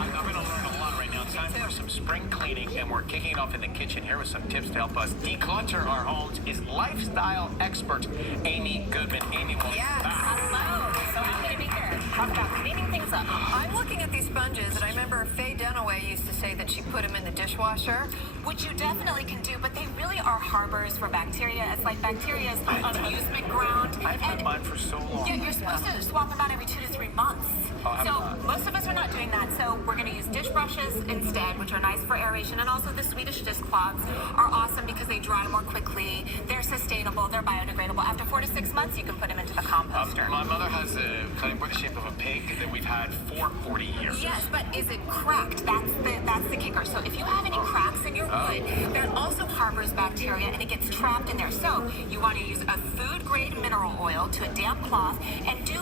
I'm going to learn a lot right now. It's time for some spring cleaning, and we're kicking it off in the kitchen here with some tips to help us declutter our homes. Is lifestyle expert Amy Goodman. Amy, welcome back. Hello. So happy to be here. Talk about cleaning things up. I'm looking at these sponges, and I remember Faye Dunaway used to say that she put them in the dishwasher. Which you definitely can do, but they really are harbors for bacteria. It's like bacteria's amusement ground. I've had mine for so long. Yeah, you're supposed to swap them out every 2 to 3 months. So most of us are not doing that. So we're going to use dish brushes instead, which are nice for aeration. And also the Swedish dishcloths are awesome because they dry more quickly. They're sustainable. They're biodegradable. After 4 to 6 months, you can put them into the composter. My mother has a cutting board the shape of a pig that we've had for 40 years. Yes, but is it cracked? That's the kicker. So if you have any cracks in your wood, that also harbors bacteria and it gets trapped in there. So you want to use a food-grade mineral oil to a damp cloth and do,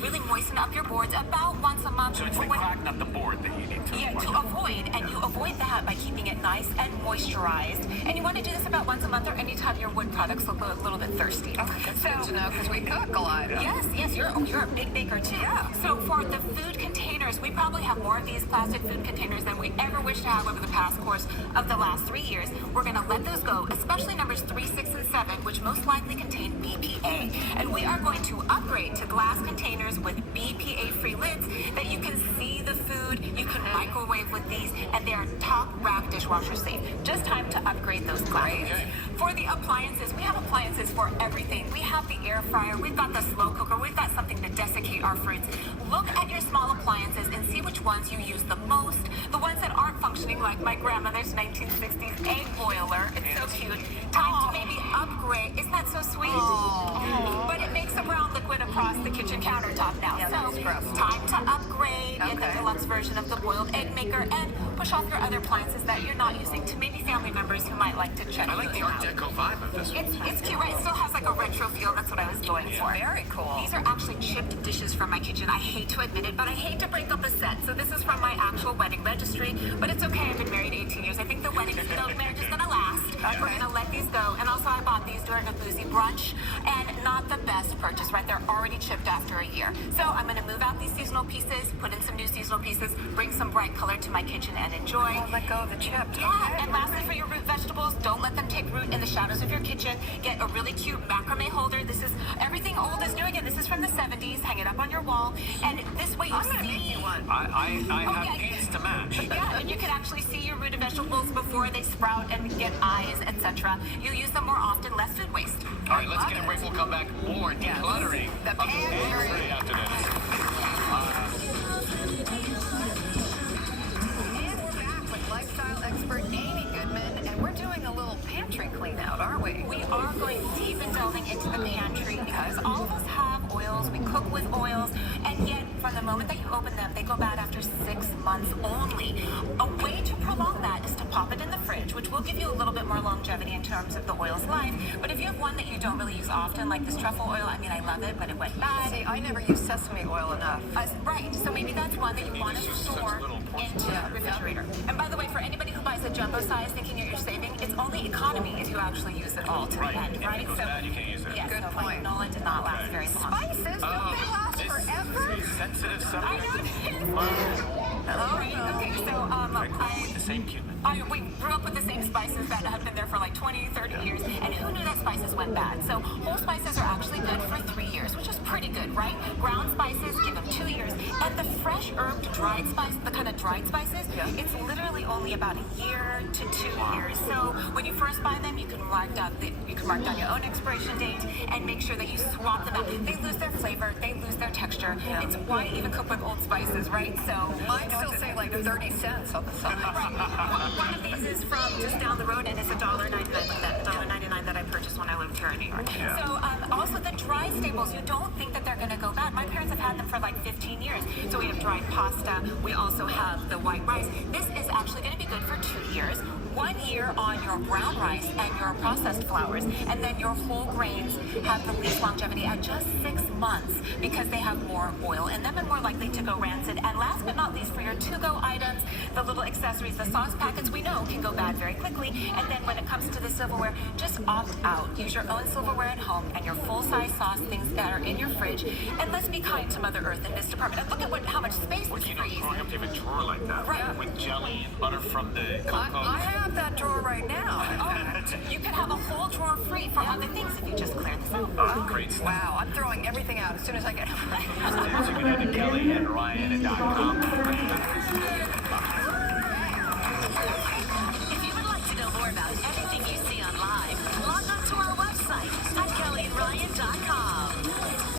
really moisten up your boards about once a month. So it's the crack, not the board that you need to avoid, and you avoid that by keeping it nice and moisturized. And you want to do this about once a month or anytime your wood products look a little bit thirsty. Okay, that's good to know because we cook a lot. Yes, you're a big baker too. Yeah. So for the food containers, we probably have more of these plastic food containers than we ever wish to have over the past course of the last 3 years. We're going to let those go, especially numbers 3, 6, and 7, which most likely contain BPA. And we are going to upgrade to glass containers with BPA-free lids that you can see the food, you can microwave with these, and they're top rack dishwasher safe. Just time to upgrade those glasses. For the appliances, we have appliances for everything. We have the air fryer, we've got the slow cooker, we've got something to desiccate our fruits. Look at your small appliances and see which ones you use the most. The ones that aren't functioning, like my grandmother's 1960s egg boiler. It's so cute. Time to maybe upgrade. Isn't that so sweet? But it makes a brown liquid across the kitchen countertop now. Yeah, so that's gross. time to upgrade, get the deluxe version of the boiled egg maker, and push off your other appliances that you're not using to maybe family members who might like to check. I like the Art Deco vibe of this one. It's cute, right? It still has like a retro feel. That's what I was going for. Very cool. These are actually chipped dishes from my kitchen. I hate to admit it, but I hate to break up a set. So this is from my actual wedding registry, but it's okay. I've been married 18 years. I think the marriage is gonna last. We're gonna let these go. And also I bought these during a boozy brunch, and not the best purchase, right? They're already chipped after a year. So I'm gonna move out these seasonal pieces, put in some new seasonal pieces, bring some bright color to my kitchen, and enjoy. Let go of the chips. Yeah, and lastly, for your root vegetables, don't let them take root in the shadows of your kitchen. Get a really cute macrame holder. This is everything old is new again. This is from the 70s. Hang it up on your wall, and this way you see. I have needs to match. Yeah, and you can actually see your rooted vegetables before they sprout and get eyes, etc. You use them more often, less food waste. All right, let's get a break. We'll come back more decluttering. The pantry. After this. And we're back with lifestyle expert Amy Goodman, and we're doing a little pantry clean out, aren't we? We are going deep and delving into the pantry because all of us have oils. We cook with oils, and yet from the moment that you open them, they go bad after 6 months only. A way to prolong that is to pop it in the fridge, which will give you a little bit more longevity in terms of the oil's life. But if you have one that you don't really use often, like this truffle oil, I mean, I love it, but it went bad. See, I never use sesame oil enough. Right, so maybe that's one that you want to store into the refrigerator. And by the way, for anybody who buys a jumbo size thinking that you're saving, it's only economy if you actually use it all to the end, right? If it goes bad, you can't use it. Yes, Good so point. Nola did not last very long. Spices, don't they last forever? Sensitive I subject. know. Okay, so The same cumin. we grew up with the same spices that have been there for like 20, 30 years, and who knew that spices went bad? So whole spices are actually good for 3 years, which is pretty good, right? Ground spices, give them 2 years, and the fresh herbed dried spice, the kind of dried spices, it's literally only about a year to 2 years. So when you first buy them, you can mark down your own expiration date and make sure that you swap them out. They lose their flavor, they lose their texture. It's why even cook with old spices, right? So Mine still say like 30 cents on the side. one of these is from just down the road, and it's $1.99, like that $1.99 that I purchased when I lived here in New York. So also the dry staples, you don't think that they're going to go bad. My parents have had them for like 15 years. So we have dried pasta. We also have the white rice. This is actually going to be good for 2 years. 1 year on your brown rice and your processed flours, and then your whole grains have the least longevity at just 6 months because they have more oil in them and more likely to go rancid. And last but not least, for your to-go items, the little accessories, the sauce packets we know can go bad very quickly. And then when it comes to the silverware, just opt out. Use your own silverware at home and your full-size sauce, things that are in your fridge. And let's be kind to Mother Earth in this department. And look at how much space this frees. Throwing up to a drawer like that, Right. with jelly and butter from the cocoa. I have that drawer right now. Oh, you can have a whole drawer free for other things if you just clear this out. Oh, great stuff. Wow, I'm throwing everything out as soon as I get home. So you can head to kellyandryan.com. If you would like to know more about anything you see online, log on to our website at kellyandryan.com.